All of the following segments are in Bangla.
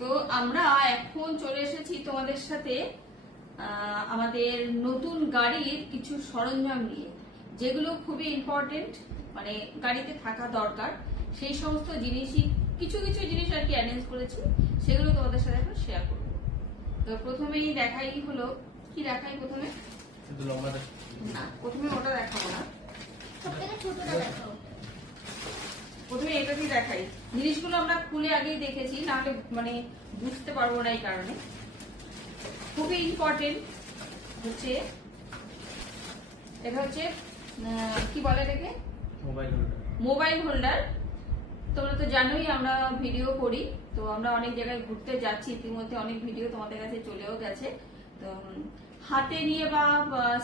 তো আমরা এখন চলে এসেছি তোমাদের সাথে আমাদের নতুন গাড়ির কিছু সরঞ্জাম নিয়ে, যেগুলো খুবই ইম্পর্টেন্ট, মানে গাড়িতে থাকা দরকার। সেই সমস্ত জিনিসই কিছু কিছু জিনিস আর কি অ্যারেঞ্জ করেছি, সেগুলো তোমাদের সাথে এখন শেয়ার করব। তো প্রথমেই দেখাই হলো, কি দেখাই প্রথমে? না, প্রথমে ওটা দেখাবো না, প্রথমে এটাকে দেখাই। জিনিসগুলো আমরা খুলে আগেই দেখেছি, নাহলে মানে বুঝতে পারবো না। এই কারণে খুবই ইম্পর্টেন্ট হচ্ছে এটা হচ্ছে কি বলে এটাকে, মোবাইল হোল্ডার। তোমরা তো জানোই আমরা ভিডিও করি, তো আমরা অনেক জায়গায় ঘুরতে যাচ্ছি, ইতিমধ্যে অনেক ভিডিও তোমাদের কাছে চলেও গেছে। তো হাতে নিয়ে বা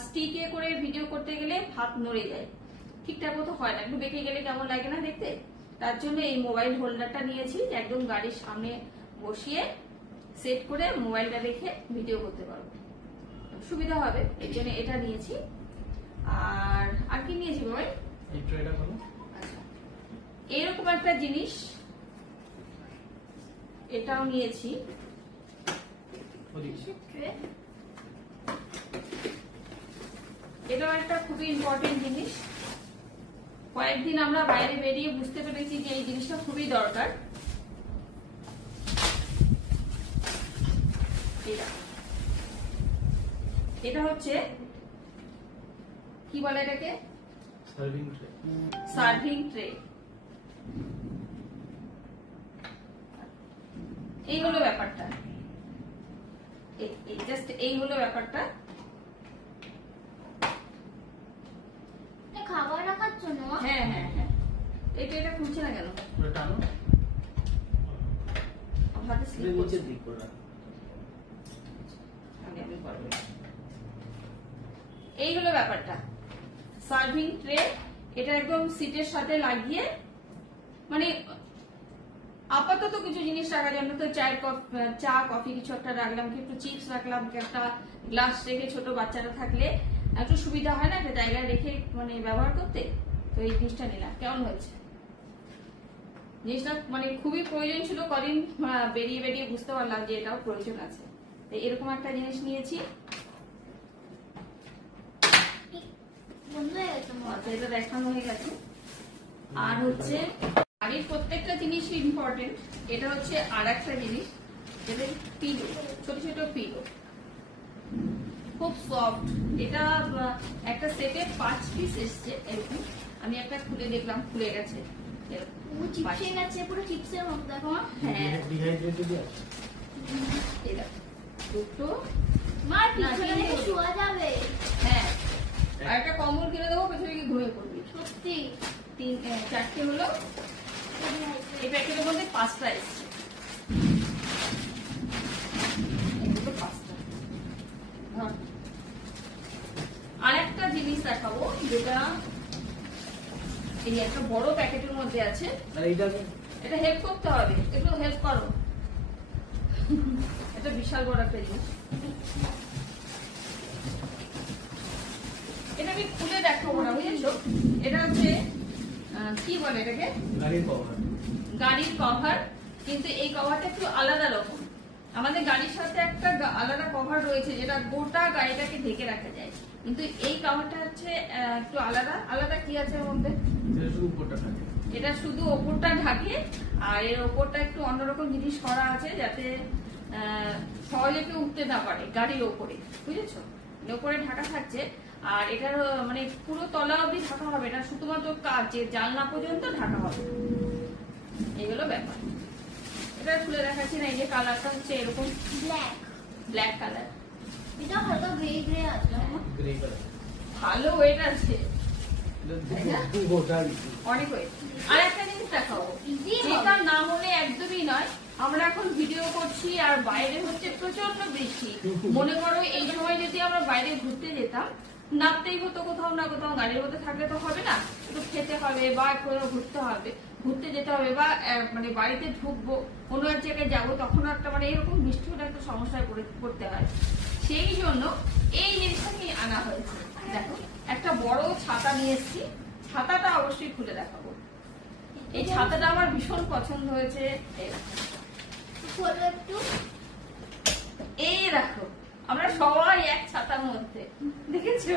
স্টিকে করে ভিডিও করতে গেলে হাত নড়ে যায়, ঠিকঠাক মতো হয় না, একটু বেঁকে গেলে কেমন লাগে না দেখতে। তার জন্য এই মোবাইল হোল্ডারটা নিয়েছি, একদম গাড়ির সামনে বসিয়ে সেট করে মোবাইলটা রেখে ভিডিও করতে পারবো, সুবিধা হবে, এর জন্য এটা নিয়েছি। আর কি নিয়েছি মোবাইল, আচ্ছা এরকম একটা জিনিস এটাও নিয়েছি। এটাও একটা খুবই ইম্পর্টেন্ট জিনিস। কয়েকদিন আমরা বাইরে বেরিয়ে বুঝতে পেরেছি যে এই জিনিসটা খুবই দরকার। এটা হচ্ছে কি বলে এটাকে, সার্ভিং ট্রে। এই হলো ব্যাপারটা, জাস্ট এই হলো ব্যাপারটা। খাবার রাখার জন্য। হ্যাঁ হ্যাঁ হ্যাঁ, এটা খুলছে না কেন? এই হলো ব্যাপারটা, সার্ভিং ট্রে। এটা একদম সিটের সাথে লাগিয়ে, মানে আপাতত কিছু জিনিস রাখার জন্য, তো চা কফি কিছু একটা রাখলাম, কি একটু চিপস রাখলাম, কি একটা গ্লাস রেখে, ছোট বাচ্চারা থাকলে একটু সুবিধা হয় না একটা জায়গায় রেখে মানে ব্যবহার করতে। তো এই জিনিসটা নিলাম, কেমন হয়েছে জিনিসটা? মানে খুবই প্রয়োজন ছিল, কদিন বেরিয়ে বেরিয়ে বুঝতে পারলাম যে এটাও প্রয়োজন আছে। এরকম একটা জিনিস নিয়েছি। এটা দেখানো হয়ে গেছে। আর হচ্ছে গাড়ির প্রত্যেকটা জিনিস ইম্পর্টেন্ট। এটা হচ্ছে আর একটা জিনিস, যেটা পিলো, ছোট ছোট পিলো, খুব সফট। এটা একটা সেটে 5 পিস এসছে এরকম। আমি একটা খুলে দেখলাম, খুলে গেছে, পুরো চিপসের মতো দেখো। হ্যাঁ দুটো শোয়া যাবে। হ্যাঁ, আর একটা কম্বল কিনে দেবো, পেছনে কি ঘুমিয়ে পড়বি। সত্যি 4টে হলো। এই প্যাকেটের মধ্যে 5টা এসছে, এগুলো 5টা। আর একটা জিনিস দেখাবো, যেটা এই একটা বড় প্যাকেটের মধ্যে আছে। এটা হেল্প করতে হবে, একটু হেল্প করো। এটা বিশাল বড় একটা জিনিস, এটা আমি খুলে দেখাবো না, বুঝেছো? এটা হচ্ছে কি বলে এটাকে, গাড়ির কভার। কিন্তু এই কভারটা একটু আলাদা রকম। আমাদের গাড়ির সাথে একটা আলাদা কভার রয়েছে, যেটা গোটা গাড়িটাকে ঢেকে রাখা যায়, কিন্তু এই কভারটা হচ্ছে একটু আলাদা। আলাদা কি আছে এর মধ্যে? এটা শুধু ওপরটা ঢাকে, আর এর ওপরটা একটু অন্যরকম জিনিস করা আছে, যাতে সহজে কেউ উঠতে না পারে গাড়ির ওপরে, বুঝেছো? ওপরে ঢাকা থাকছে। আর এটার মানে পুরো তলা অবধি ঢাকা হবে না, শুধুমাত্র কাচের জানলা পর্যন্ত ঢাকা হবে। এগুলো ব্যাপার। এটা খুলে দেখাচ্ছি না। এই যে কালারটা হচ্ছে এরকম ব্ল্যাক কালার। এটা হয়তো গ্রে গ্রে আছে, ভালো ওয়েট আছে, অনেক ওয়েট। আর একটা জিনিস দেখাবো, যেটা না হলে একদমই নয়। আমরা এখন ভিডিও করছি আর বাইরে হচ্ছে প্রচন্ড বৃষ্টি। মনে করো এই সময় যদি আমরা বাইরে ঘুরতে যেতাম, নামতেই হতো কোথাও না কোথাও, গাড়ির মধ্যে থাকলে তো হবে না, একটু খেতে হবে বা কোথাও ঘুরতে যেতে হবে, বা মানে বাড়িতে ঢুকবো, কোনো এক জায়গায় যাবো, তখন একটা মানে এরকম বৃষ্টি হলে একটা সমস্যায় পড়তে হয়। সেই জন্য এই জিনিসটাকে আনা হয়েছে। দেখো, একটা বড় ছাতা নিয়ে এসেছি। ছাতাটা অবশ্যই খুলে দেখাবো। এই ছাতাটা আমার ভীষণ পছন্দ হয়েছে। খোলো একটু। এই দেখো আমরা সবাই এক ছাতার মধ্যে, দেখেছো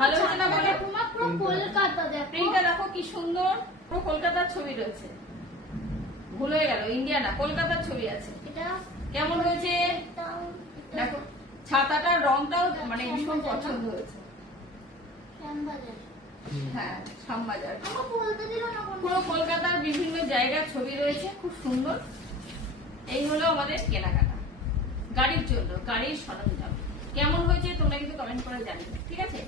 ভালো হচ্ছে না বলো? তোমার পুরো কলকাতা দেখো। প্রিন্টটা দেখো কি সুন্দর, পুরো কলকাতার ছবি রয়েছে। ভুল হয়ে গেল, ইন্ডিয়া না, কলকাতার ছবি আছে। এটা কেমন হয়েছে দেখো, ছাতাটার রংটাও মানে ভীষণ পছন্দ হয়েছে। শ্যামবাজার। হ্যাঁ, শ্যামবাজার। আমাকে বলতে দিল না কোনো। পুরো কলকাতার বিভিন্ন জায়গার ছবি রয়েছে, খুব সুন্দর। এই হলো আমাদের কেনাকাটা গাড়ির জন্য, গাড়ির সরঞ্জাম। কেমন হয়েছে তোমরা কিন্তু কমেন্ট করে জানিও, ঠিক আছে?